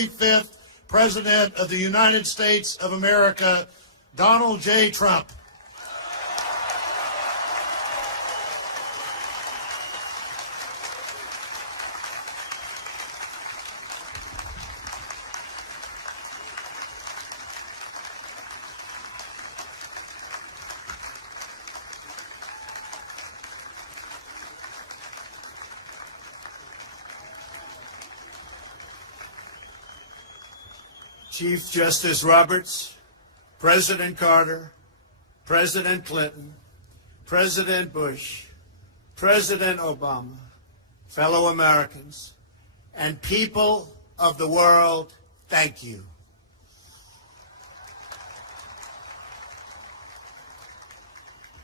45th President of the United States of America, Donald J. Trump. Chief Justice Roberts, President Carter, President Clinton, President Bush, President Obama, fellow Americans, and people of the world, thank you.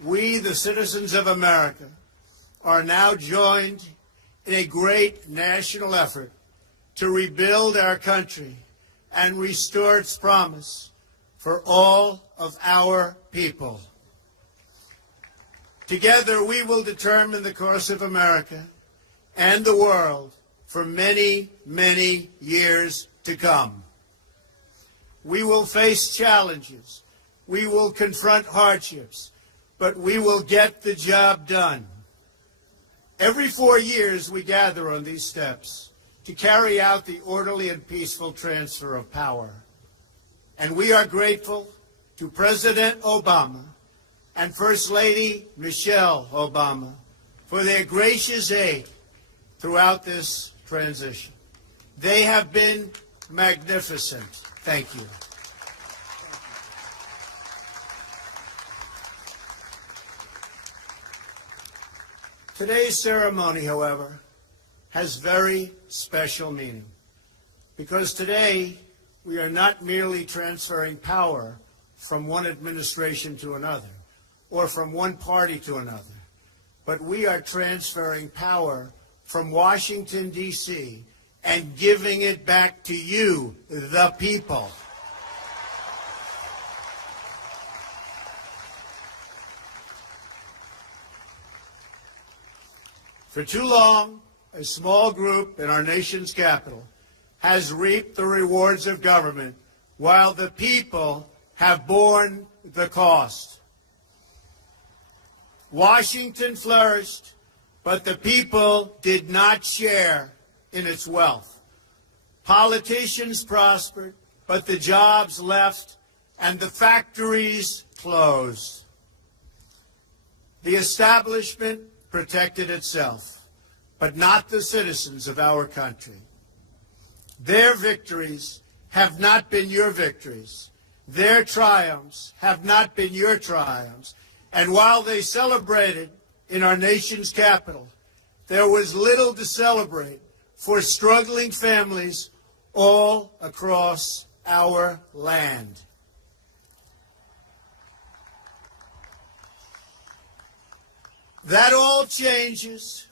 We, the citizens of America, are now joined in a great national effort to rebuild our country and restore its promise for all of our people. Together, we will determine the course of America and the world for many, many years to come. We will face challenges. We will confront hardships, but we will get the job done. Every 4 years, we gather on these steps to carry out the orderly and peaceful transfer of power. And we are grateful to President Obama and First Lady Michelle Obama for their gracious aid throughout this transition. They have been magnificent. Thank you. Today's ceremony, however, has very special meaning, because today we are not merely transferring power from one administration to another or from one party to another, but we are transferring power from Washington, D.C., and giving it back to you, the people. For too long, a small group in our nation's capital has reaped the rewards of government while the people have borne the cost. Washington flourished, but the people did not share in its wealth. Politicians prospered, but the jobs left and the factories closed. The establishment protected itself, but not the citizens of our country. Their victories have not been your victories. Their triumphs have not been your triumphs. And while they celebrated in our nation's capital, there was little to celebrate for struggling families all across our land. That all changes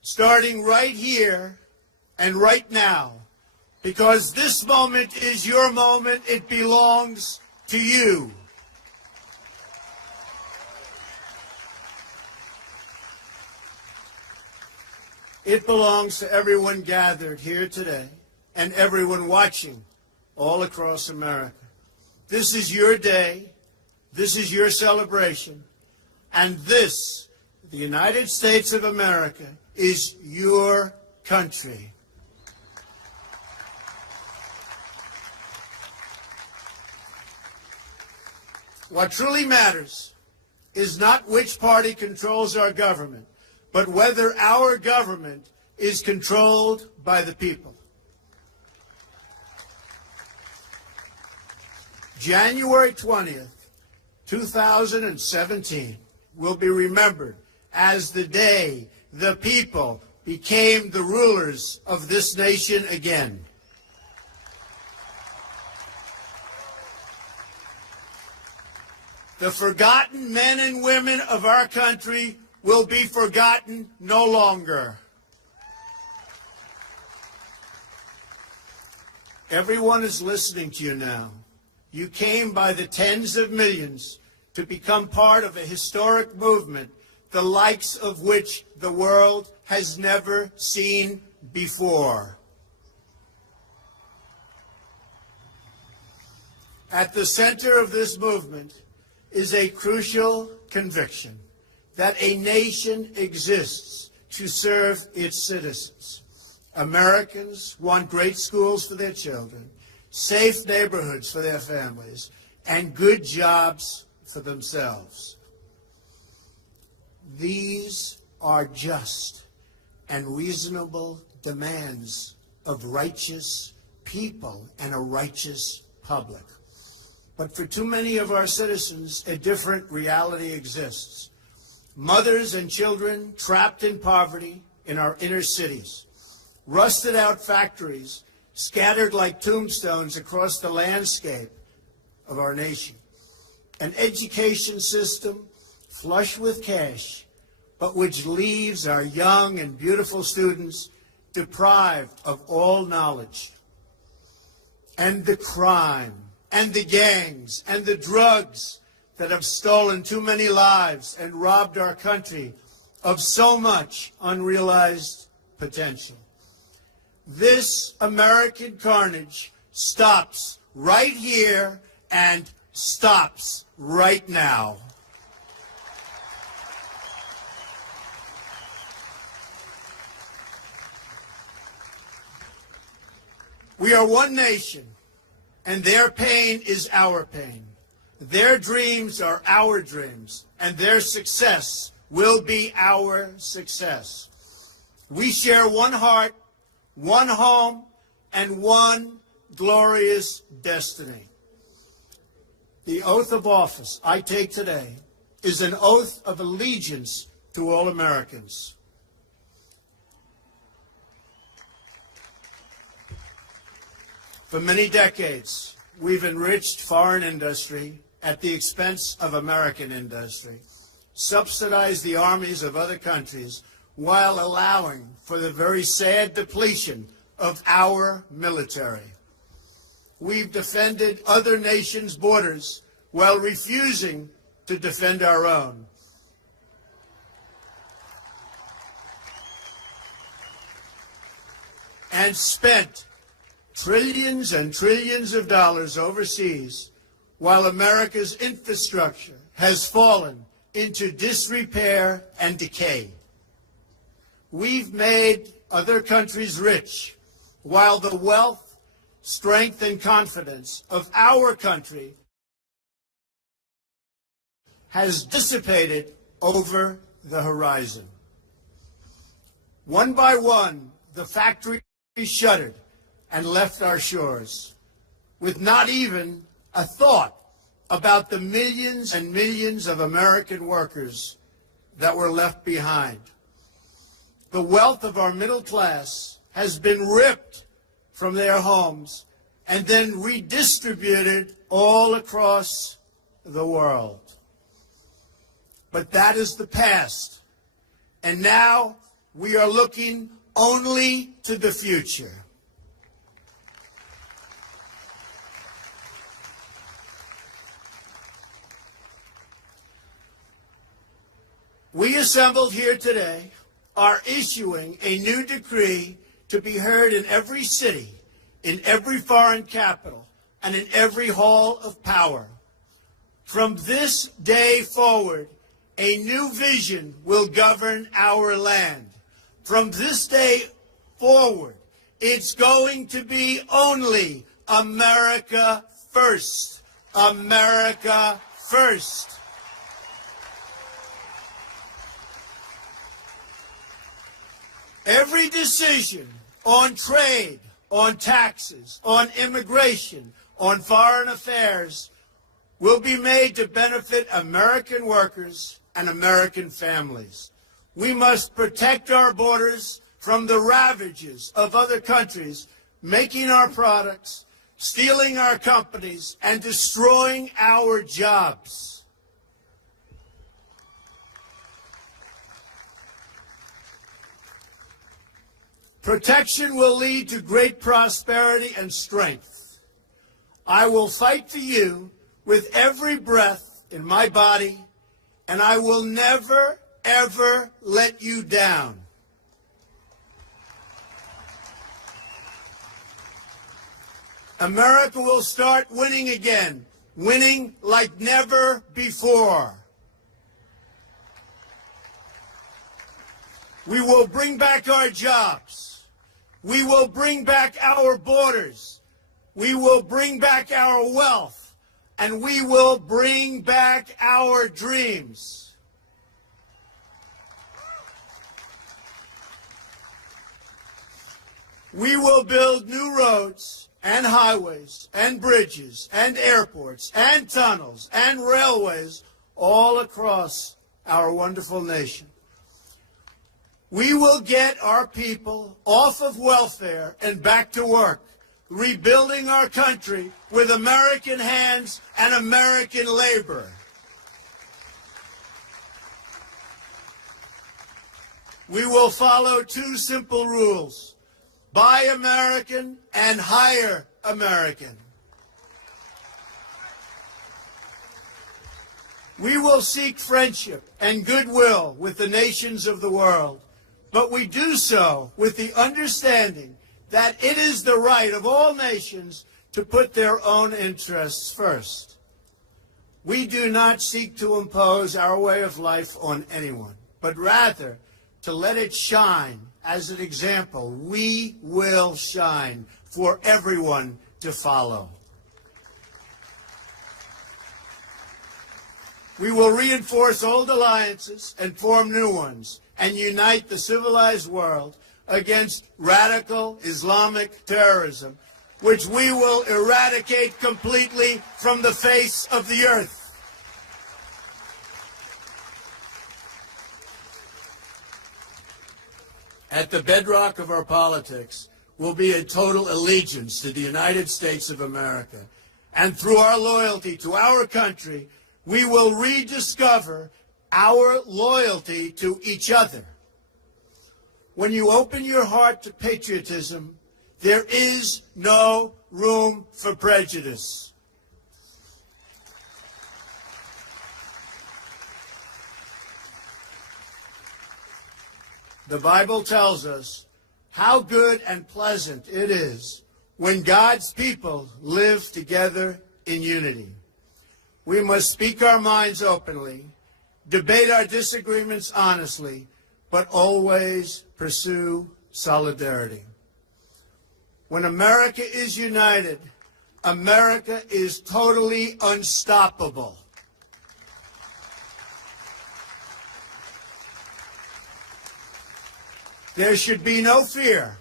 starting right here and right now, because this moment is your moment. It belongs to you. It belongs to everyone gathered here today and everyone watching all across America. This is your day. This is your celebration. And this, the United States of America, is your country. What truly matters is not which party controls our government, but whether our government is controlled by the people. January 20th, 2017 will be remembered as the day the people became the rulers of this nation again. The forgotten men and women of our country will be forgotten no longer. Everyone is listening to you now. You came by the tens of millions to become part of a historic movement, the likes of which the world has never seen before. At the center of this movement is a crucial conviction that a nation exists to serve its citizens. Americans want great schools for their children, safe neighborhoods for their families, and good jobs for themselves. These are just and reasonable demands of righteous people and a righteous public. But for too many of our citizens, a different reality exists. Mothers and children trapped in poverty in our inner cities, rusted out factories scattered like tombstones across the landscape of our nation, an education system flush with cash, but which leaves our young and beautiful students deprived of all knowledge. And the crime, and the gangs, and the drugs that have stolen too many lives and robbed our country of so much unrealized potential. This American carnage stops right here and stops right now. We are one nation, and their pain is our pain. Their dreams are our dreams, and their success will be our success. We share one heart, one home, and one glorious destiny. The oath of office I take today is an oath of allegiance to all Americans. For many decades, we've enriched foreign industry at the expense of American industry, subsidized the armies of other countries while allowing for the very sad depletion of our military. We've defended other nations' borders while refusing to defend our own. And spent trillions and trillions of dollars overseas while America's infrastructure has fallen into disrepair and decay. We've made other countries rich while the wealth, strength, and confidence of our country has dissipated over the horizon. One by one, the factories shuttered and left our shores, with not even a thought about the millions and millions of American workers that were left behind. The wealth of our middle class has been ripped from their homes and then redistributed all across the world. But that is the past, and now we are looking only to the future. We assembled here today are issuing a new decree to be heard in every city, in every foreign capital, and in every hall of power. From this day forward, a new vision will govern our land. From this day forward, it's going to be only America first. America first. Every decision on trade, on taxes, on immigration, on foreign affairs will be made to benefit American workers and American families. We must protect our borders from the ravages of other countries making our products, stealing our companies, and destroying our jobs. Protection will lead to great prosperity and strength. I will fight for you with every breath in my body, and I will never, ever let you down. America will start winning again, winning like never before. We will bring back our jobs. We will bring back our borders. We will bring back our wealth. And we will bring back our dreams. We will build new roads and highways and bridges and airports and tunnels and railways all across our wonderful nation. We will get our people off of welfare and back to work, rebuilding our country with American hands and American labor. We will follow two simple rules: buy American and hire American. We will seek friendship and goodwill with the nations of the world, but we do so with the understanding that it is the right of all nations to put their own interests first. We do not seek to impose our way of life on anyone, but rather to let it shine as an example. We will shine for everyone to follow. We will reinforce old alliances and form new ones and unite the civilized world against radical Islamic terrorism, which we will eradicate completely from the face of the earth. At the bedrock of our politics will be a total allegiance to the United States of America. And through our loyalty to our country, we will rediscover our loyalty to each other. When you open your heart to patriotism, there is no room for prejudice. The Bible tells us how good and pleasant it is when God's people live together in unity. We must speak our minds openly, debate our disagreements honestly, but always pursue solidarity. When America is united, America is totally unstoppable. There should be no fear.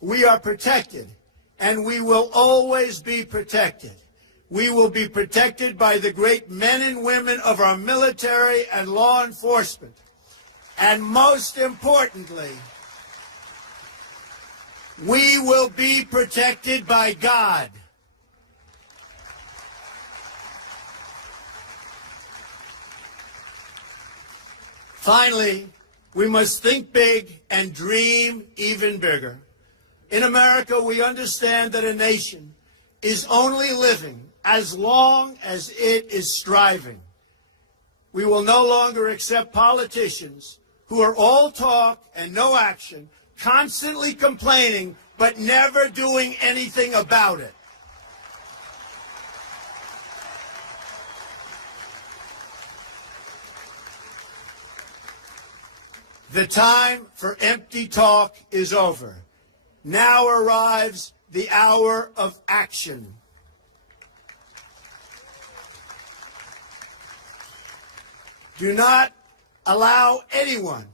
We are protected, and we will always be protected. We will be protected by the great men and women of our military and law enforcement. And most importantly, we will be protected by God. Finally, we must think big and dream even bigger. In America, we understand that a nation is only living as long as it is striving. We will no longer accept politicians who are all talk and no action, constantly complaining but never doing anything about it. The time for empty talk is over. Now arrives the hour of action. Do not allow anyone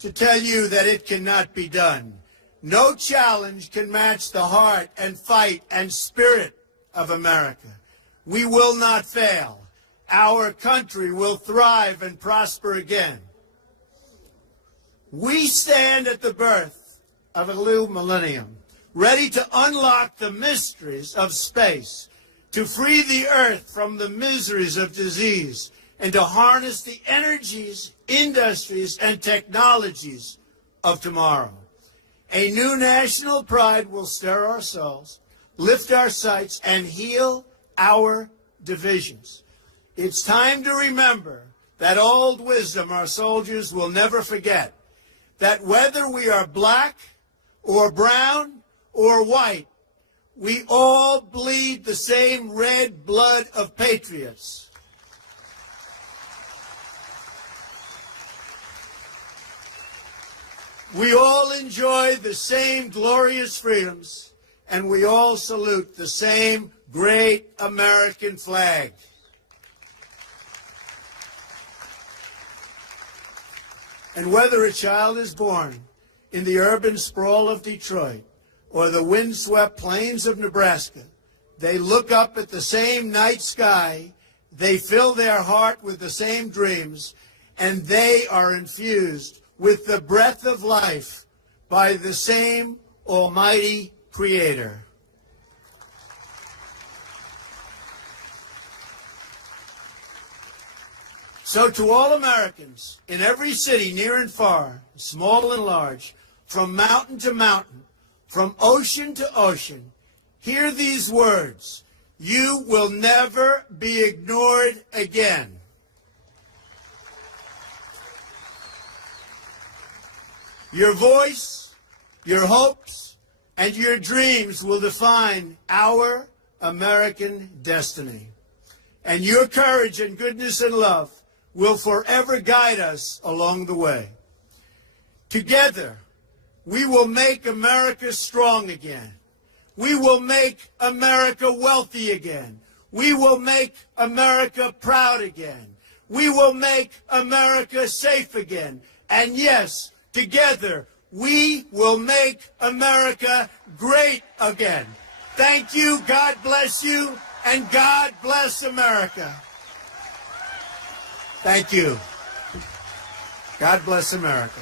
to tell you that it cannot be done. No challenge can match the heart and fight and spirit of America. We will not fail. Our country will thrive and prosper again. We stand at the birth of a new millennium, ready to unlock the mysteries of space, to free the earth from the miseries of disease, and to harness the energies, industries, and technologies of tomorrow. A new national pride will stir our souls, lift our sights, and heal our divisions. It's time to remember that old wisdom our soldiers will never forget, that whether we are black or brown or white, we all bleed bleed the same red blood of patriots. We all enjoy the same glorious freedoms, and we all salute the same great American flag. And whether a child is born in the urban sprawl of Detroit or the windswept plains of Nebraska, they look up at the same night sky, they fill their heart with the same dreams, and they are infused with the breath of life by the same Almighty Creator. So to all Americans in every city, near and far, small and large, from mountain to mountain, from ocean to ocean, hear these words: you will never be ignored again. Your voice, your hopes, and your dreams will define our American destiny. And your courage and goodness and love will forever guide us along the way. Together, we will make America strong again. We will make America wealthy again. We will make America proud again. We will make America safe again. And yes, together, we will make America great again. Thank you, God bless you, and God bless America. Thank you. God bless America.